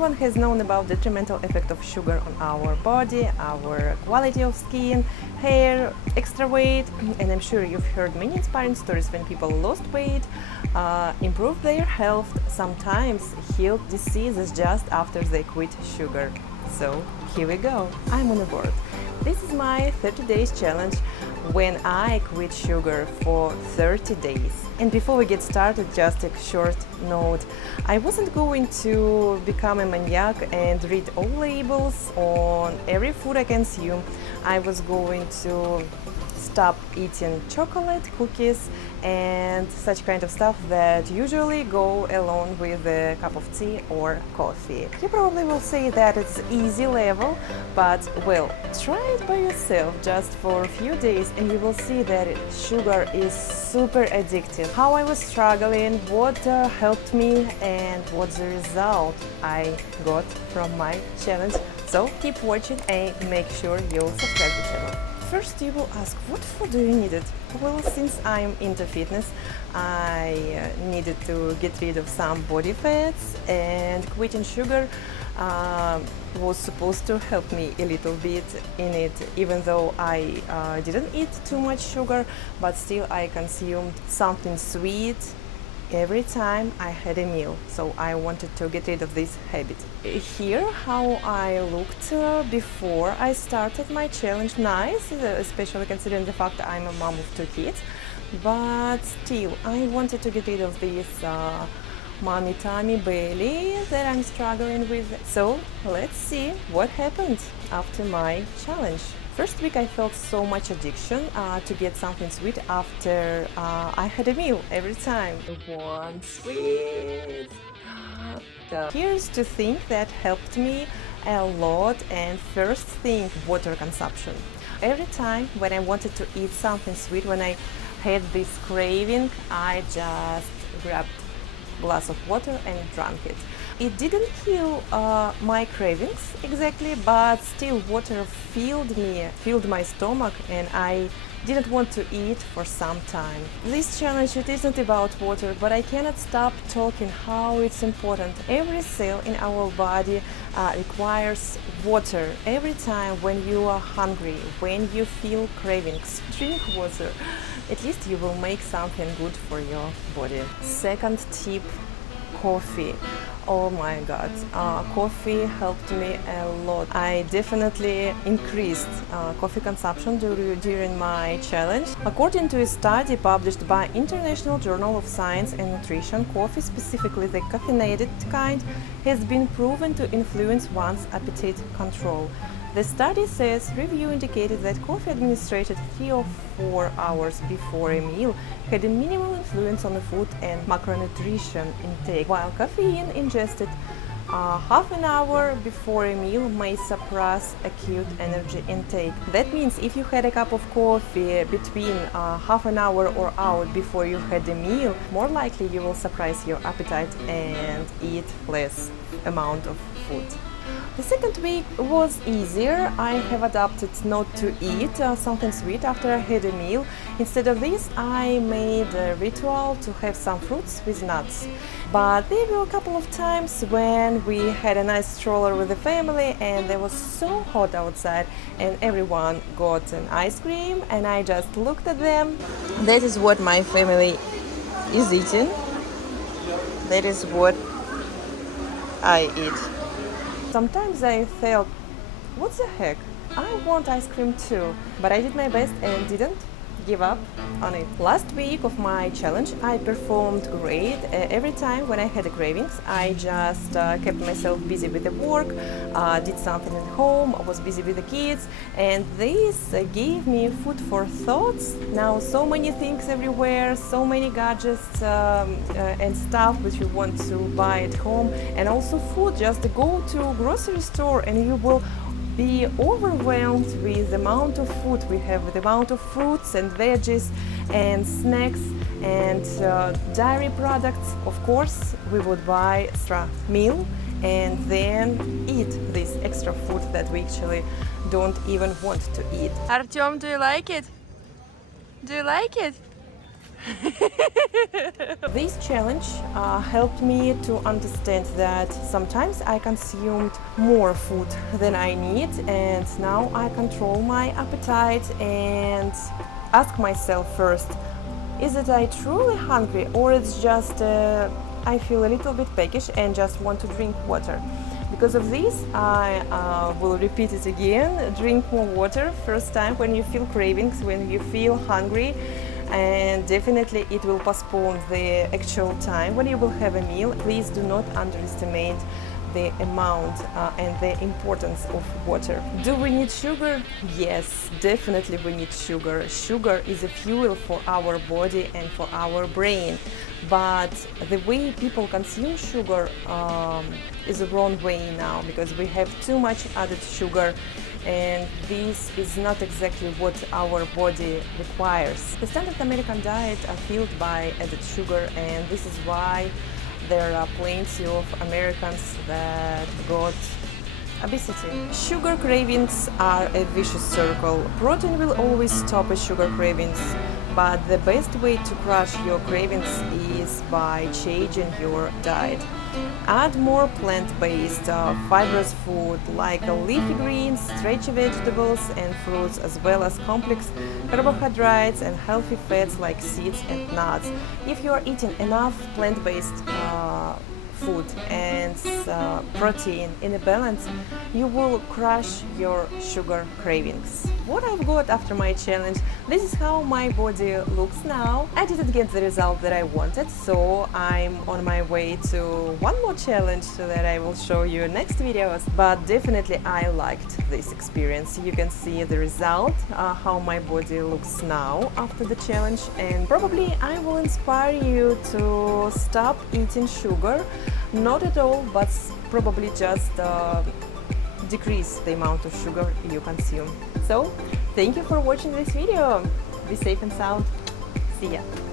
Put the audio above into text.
Everyone has known about the detrimental effect of sugar on our body, our quality of skin, hair, extra weight, and I'm sure you've heard many inspiring stories when people lost weight, improved their health, sometimes healed diseases just after they quit sugar. So here we go, I'm on board. This is my 30 days challenge when I quit sugar for 30 days. And before we get started, just a short note. I wasn't going to become a maniac and read all labels on every food I consume. I was going to stop eating chocolate, cookies, and such kind of stuff that usually go along with a cup of tea or coffee. You probably will say that it's easy level, but well, try it by yourself just for a few days and you will see that sugar is super addictive. How I was struggling, what helped me, and what's the result I got from my challenge. So keep watching and make sure you subscribe to the channel. First you will ask, what food do you need it? Well, since I'm into fitness, I needed to get rid of some body fats, and quitting sugar was supposed to help me a little bit in it, even though I didn't eat too much sugar, but still I consumed something sweet every time I had a meal, so I wanted to get rid of this habit. Here how I looked before I started my challenge. Nice, especially considering the fact that I'm a mom of 2 kids, but still I wanted to get rid of this mommy tummy belly that I'm struggling with. So let's see what happened after my challenge. First week I felt so much addiction to get something sweet after I had a meal every time. One sweet. Here's two things that helped me a lot, and first thing, water consumption. Every time when I wanted to eat something sweet, when I had this craving, I just grabbed a glass of water and drank it. It didn't kill my cravings exactly, but still water filled my stomach, and I didn't want to eat for some time. This challenge, it isn't about water, but I cannot stop talking how it's important. Every cell in our body requires water. Every time when you are hungry, when you feel cravings, drink water. At least you will make something good for your body. Second tip, coffee. Oh my god, coffee helped me a lot. I definitely increased coffee consumption during my challenge. According to a study published by International Journal of Science and Nutrition, coffee, specifically the caffeinated kind, has been proven to influence one's appetite control. The study says review indicated that coffee administered 3 or 4 hours before a meal had a minimal influence on the food and macronutrition intake, while caffeine ingested half an hour before a meal may suppress acute energy intake. That means if you had a cup of coffee between half an hour or hour before you had a meal, more likely you will suppress your appetite and eat less amount of food. The second week was easier. I have adopted not to eat something sweet after I had a meal. Instead of this, I made a ritual to have some fruits with nuts. But there were a couple of times when we had a nice stroller with the family and it was so hot outside and everyone got an ice cream and I just looked at them. That is what my family is eating. That is what I eat. Sometimes I felt, what the heck, I want ice cream too, but I did my best and didn't give up on it. Last week of my challenge I performed great. Every time when I had cravings I just kept myself busy with the work, did something at home, I was busy with the kids, and this gave me food for thoughts. Now so many things everywhere, so many gadgets and stuff which you want to buy at home, and also food. Just go to a grocery store and you will be overwhelmed with the amount of food we have, with the amount of fruits and veggies and snacks and dairy products. Of course, we would buy extra meal and then eat this extra food that we actually don't even want to eat. Artyom, do you like it? Do you like it? This challenge helped me to understand that sometimes I consumed more food than I need, and now I control my appetite and ask myself first, is it I truly hungry, or it's just I feel a little bit peckish and just want to drink water? Because of this, I will repeat it again. Drink more water first time when you feel cravings, when you feel hungry, and definitely it will postpone the actual time when you will have a meal. Please do not underestimate the amount and the importance of water. Do we need sugar? Yes, definitely we need sugar. Sugar is a fuel for our body and for our brain. But the way people consume sugar is the wrong way now, because we have too much added sugar, and this is not exactly what our body requires. The standard American diet are filled by added sugar, and this is why there are plenty of Americans that got obesity. Sugar cravings are a vicious circle. Protein will always stop a sugar cravings, but the best way to crush your cravings is by changing your diet. Add more plant-based, fibrous food like leafy greens, stretchy vegetables and fruits, as well as complex carbohydrates and healthy fats like seeds and nuts. If you are eating enough plant-based food and protein in a balance, you will crush your sugar cravings. What I've got after my challenge, this is how my body looks now. I didn't get the result that I wanted, so I'm on my way to one more challenge that I will show you in next videos. But definitely I liked this experience. You can see the result, how my body looks now after the challenge, and probably I will inspire you to stop eating sugar. Not at all, but probably just decrease the amount of sugar you consume. So, thank you for watching this video. Be safe and sound. See ya.